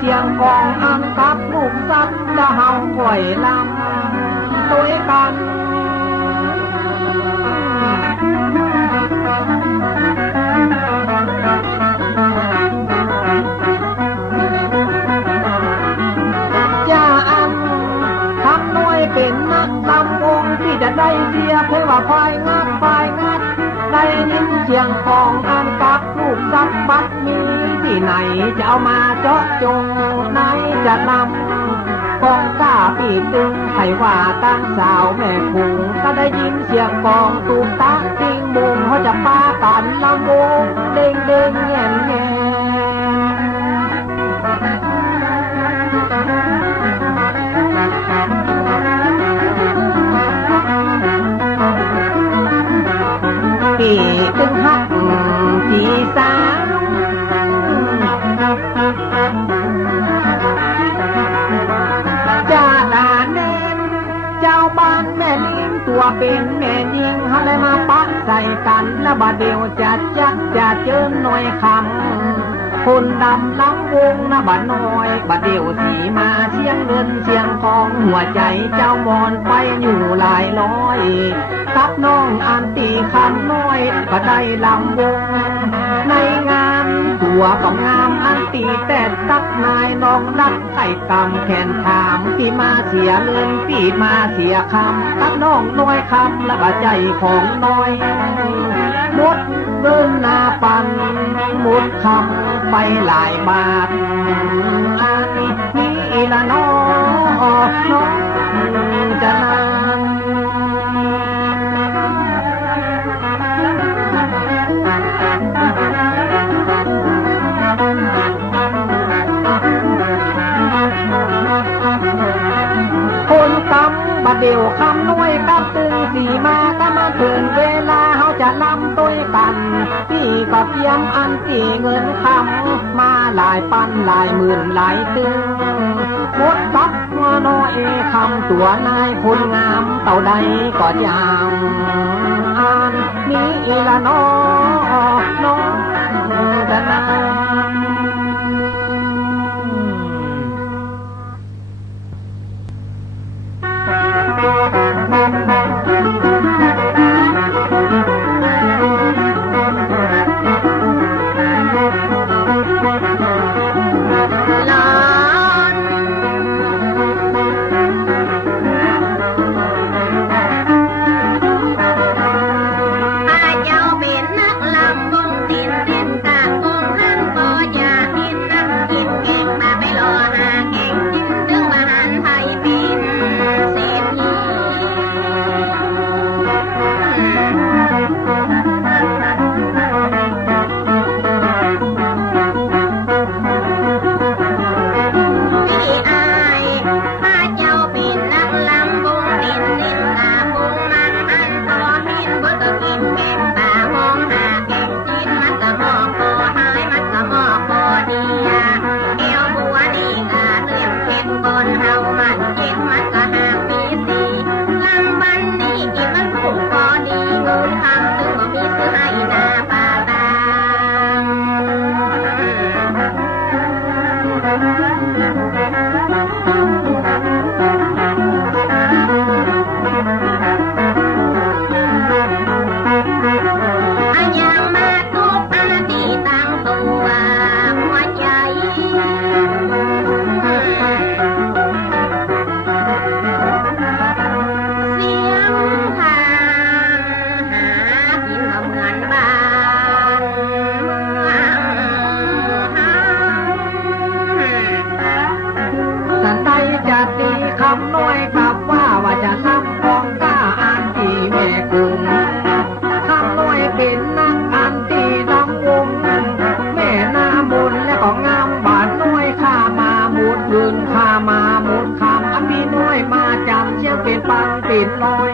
เสียงกองอันกับลูกสัตว์จะเห่าข่อยลำตัวกันจะอันทำน้อยเป็นนักลำวงที่จะได้เสียเพราะว่าฝ่ายงัดได้ยินเสียงกองอันกับลูกสัตว์บัดมีที่ไหนจะเอามาเจาะจงไหนจะนำกองกล้าปีตึงให้ว่าตั้งสาวแม่พุงก็ได้ยินเสียงกองตูมตาติงมุงเขาจะป้ากันลำวงเด้งเด้งแง่แง่ปีตึงฮักจีสาจ่าลาเนนเจ้าบ้านแม่ลิงตัวเป็นแม่ยิงเขาเลยมาปะใส่กันแล้วบาดเดียวจะเจิมหน่อยคำคนดำล้ำวงนะบาดน้อยบาดเดียวสีมาเชียงเงินเชียงทองหัวใจเจ้ามอนไปอยู่หลายร้อยกับน้องอันตีคำน้อยก็ได้ลำวงในงานตัวก็งามอันตีแต่ตักนายน้องรักไข่กำแขนถามที่มาเสียเงินที่มาเสียคำตักน้องน้อยคำและบาใจของน้อยหมดเงินนาปันหมดคำไปหลายบาทอันนี้ละน้องจะนานคนกำบัดเดียวคำน้อยกับตึงสีมาก็มาถึงเวลาเขาจะลำตัวกันที่ก็เพียมอันตีเงินคำมาหลายปันหลายหมื่นหลายตึงหมดตัดหัวน้อยคำตัวนายคนงามเต่าใดก็ยามอันนี้ละน้องจะนานเจ้าเป็นนักลำบนดิน คำน้อยเป็นนักอันตีลำวงแม่นาบุญและก็งามบาดน้อยข้ามาหมุดยืนข้ามาหมุดคำอันมีน้อยมาจำเชี่ยวเป็นปังเป็นลอย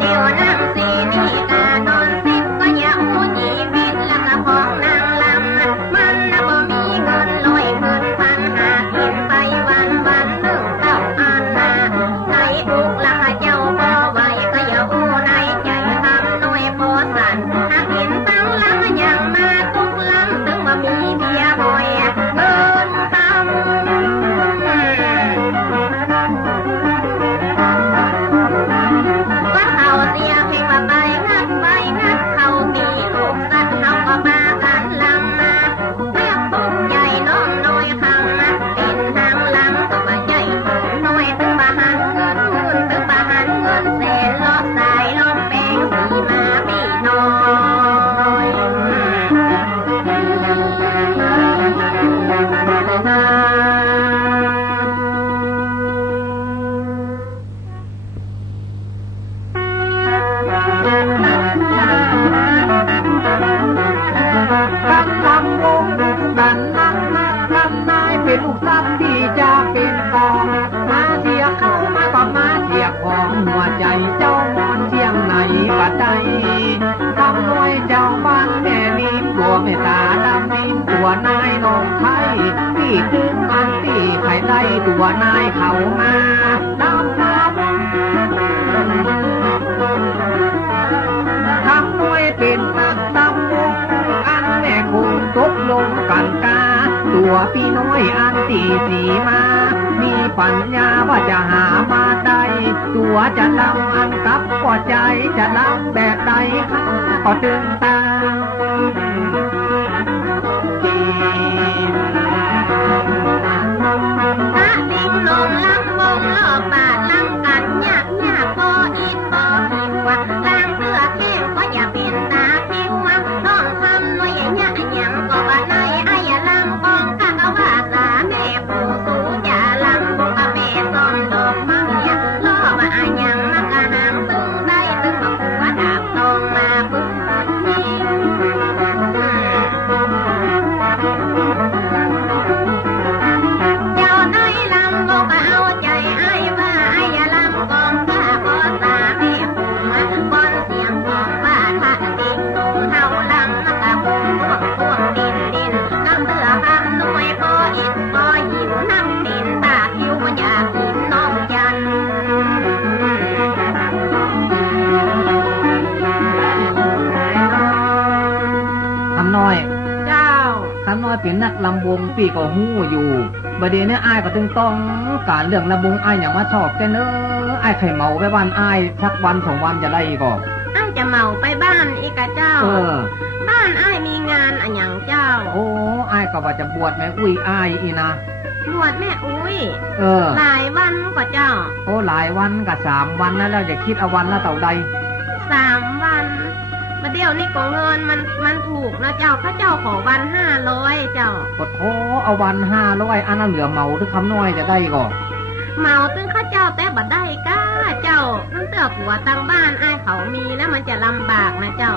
เดี๋ยวนั่งสีนี่กาโดนสิบก็อย่าอู้ชีวิตแล้วก็ของนางลำมันนะบ่มีเงินลอยเงินพันหากินไปวันวันหนึ่งเต้าอันนาในอุกละเจ้าพอไว้ก็อย่าอู้ในใจทำน้อยพอสั่นหากเห็นตั้งลำยังมาทุกลำถึงบ่มีเบียร์หอยเงินตำว่าเขาเสียเพลงว่าไปงัดเขาตีลูกสัตว์เขาก็มากันลำมาแม่ปุ๊บใหญ่น้องน้อยคำเป็นทางลำก็ว่าใหญ่น้อยถึงบาหันเงินถึงบาหันเงินแสนล้อสายล้อแป้งสีมาพี่น้อยกันลำวงกันนักกันนายเป็นลูกทรัพย์ที่จะเป็นกองมาเสียเข้ามาก็มาเสียของหัวใจเจ้ามอนเที่ยงไหนปัจจัยทำน้อยเจ้าบ้านแม่นิ่มตัวเมตาดำนิ่มตัวนายน้องไทยที่ตึงอันที่ไข่ได้ตัวนายเขามาดำทำน้อยเป็นนักดำวงอันแม่คงตกลงกันกาตัวพี่น้อยอันตีสีมามีปัญญาว่าจะหามาได้ตัวจะลำอันกับก็ใจจะลำแบบใดข้าก็ตึงตาถ้าดิ้งลงลำวงลอกบาดลำกันยากพออินพอผิวว่าล้างเสื้อแข้งก็อย่าเป็นตาผิวว่าต้องทำน้อยยังก็ว่าในไอ้ลำกองข้าก็ว่าสาแม่ผู้สูจะลำบุกแม่ซ้อนดอกไม้ล้อว่ายังมากระหามตึงได้ตึงมาหัวดาบตองมาปุ๊บเจ้าในลำบอกเอาใจไอ้ว่าไอ้ลำกองข้าก็สาแม่ผู้มาบอนเสียงของว่าถ้าติงสูงเท่าลำนักะหูพวงดินน้ำเสือคำหน่วยพออิดพอหิวน้ำดินตาผิวอยากกินน้องจันคำน้อย เจ้า คำน้อยเป็นนักลำวงปีก็หู้อยู่ประเดี๋ยวนี้อ้ายก็ถึงต้องการเรื่องลำวงอ้ายอย่างว่าชอบแต่เนอะอ้ายไข่เมาไปบ้านอ้ายสักวัน2 วันจะได้ก็ ไอ้จะเมาไปบ้านอีกะเจ้า บ้านไอ้มีงานอะอย่างเจ้า โอ้อ้ายก็ว่าจะบวชแม่อุ้ยอ้ายอีนะ บวชแม่อุ้ย หลายวันก็เจ้า โอ้หลายวันกับ3 วันแล้วจะคิดเอาวันละเท่าใด 3 วันมาเดี๋ยวนี้ก็เงินมันถูกนะเจ้าพระเจ้าขอวัน500เจ้า ก็โทเอาวัน500อันนั้นเหลือเมาถึงคำน้อยจะได้ก็ เมาตึงข้าเจ้าแต่บัดได้ก้าเจ้านั่นเตือผัวตั้งบ้านไอ้เขามีแล้วมันจะลำบากนะเจ้า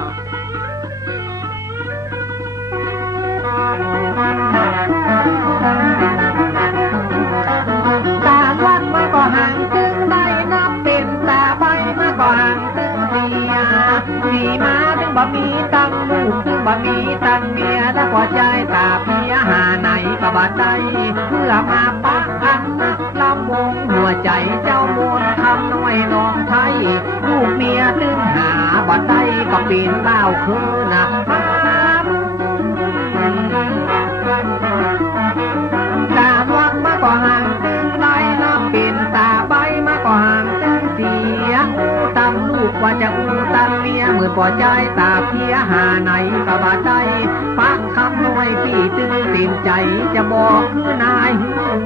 ตาวัดมาก็ห่างตึงได้นับเป็นตาใบมาก็ห่างตึงสีมาถึงบ่มีตังลูกถึงบ่มีตังเมียแล้วก็ใจตาเพียหาไหนก็บ่ได้เพื่อมาปะกันนักลำวงหัวใจเจ้ามนคำน้อยน้องไทยลูกเมียถึงหาบ่ได้ก็ปีนเล่าคือนะครับตาวัดมาก็ห่างตึงไรน้ำเป็นตาใบมาก็ห่างตึงเสียอูตำลูกว่าจะอูตำเมียเหมือนป่อใจตาเพียหาไหนก็บ่ได้ฟังคำน้อยพี่ตึงเต็มใจจะบอกคือนาย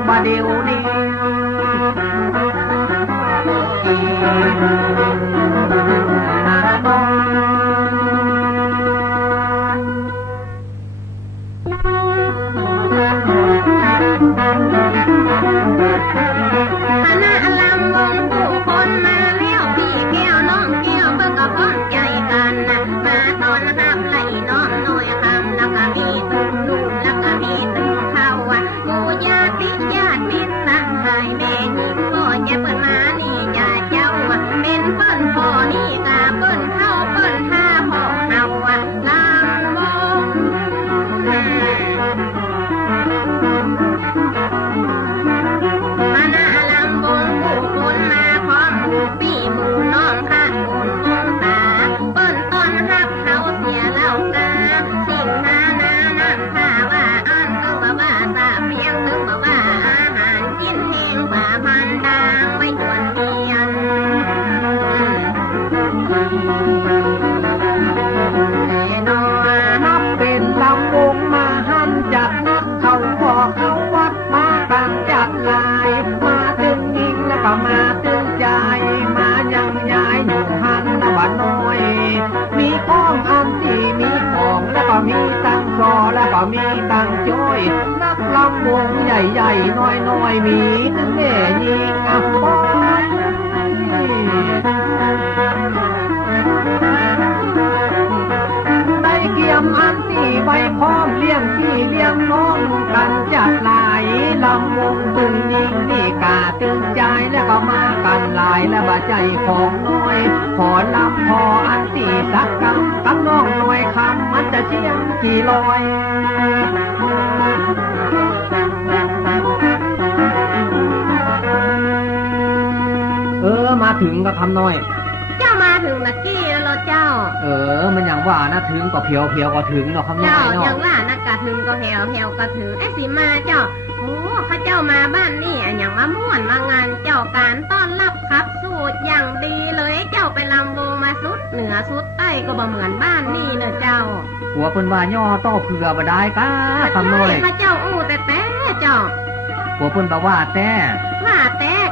บ่เดียวนี้ มีตั้งซอแล้วก็มีตั้งจ้อยนักลำวงใหญ่ๆน้อยๆมีถึงแม่ยิงอับบอยได้เกี่ยมอันที่ใบพร้อมเลี้ยงพี่เลี้ยงน้องกันจัดหลายลำวงตึงยิงนี่กาตึงใจแล้วก็มากันหลายและบาใจของน้อยพอลำพออันที่สักกันกับน้องหน่วยคำมันจะเชียงกี่ลอยมาถึงก็คำน้อยเจ้ามาถึงนักกี้แล้วเหรอเจ้ามันอย่างว่านะถึงก็เพียวก็ถึงเนาะคำน้อยเนาะเจ้าอย่างว่านักกะถึงก็เพียวก็ถึงไอ้สิมาเจ้าโอ้ข้าเจ้ามาบ้านนี่อย่างมาม่วนมางานเจ้าการต้อนรับครับสูตรอย่างดีเลยเจ้าไปลำวงมาสุดเหนือสุดใต้ก็บ่เหมือนบ้านนี่เนอะเจ้าหัวเปิ้นว่าย่อต้อเผื่อบ่ได้ก้าคำน้อยข้าเจ้าอู้แต่เจ้าหัวเปิ้นบ่ว่าแต่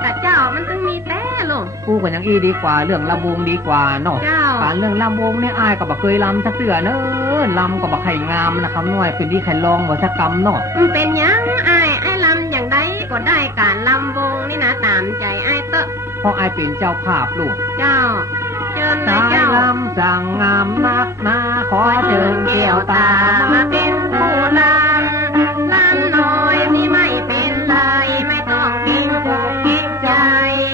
กับเจ้ามันต้องมีแต่ลูกกูก็ยังอีดีกว่าเรื่องลำวงดีกว่าเนาะการเรื่องลำวงเนี่ยอายก็บ่เคยลำสักเสือเนอะลำก็บ่ไข่งามนะครับน้อยเป็นที่ไข่ลองบ่สักกำเนาะมันเป็นยังไอ้ลำอย่างใดก็ได้การลำวงนี่นะตามใจไอ้เตอะเพราะไอ้เป็นเจ้าภาพลูกเจ้าเชิญนายเจ้าลำสั่งงามนักนาขอเชิญแก้วตามาเป็นผู้ลำน้อยนี่ไม่เป็นไรไม่ต้องกินผูกกินใจ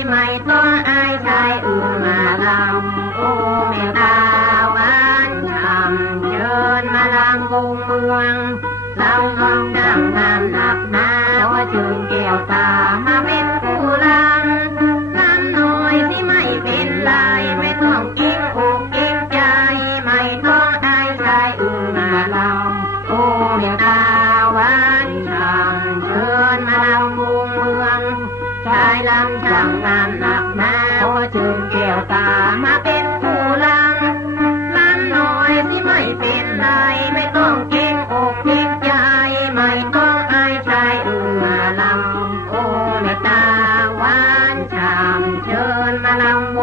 ไม่ต้องอายชายอื่นมาลำโอ้แม่ตาหวานฉ่ำเชิญมาลำวงเมืองลำน้องดังนานหนักหนาขอเชิญแก้วตามาเป็นผู้ลำน้อยที่ไม่เป็นไรไม่ต้องกินผูกกินใจไม่ต้องอายชายอื่นมาลำโอ้แม่ตาหวานฉ่ำเชิญมาลำวงเมืองชายลำช่างงานหนักหนาขอเชิญแก้วตามาเป็นผู้ลำน้อยที่ไม่เป็นไรไม่ต้องเก่งอกเก่งใจไม่ต้องอายชายอื่นมาลำโอ้แม่ตาหวานฉ่ำเชิญมาลำว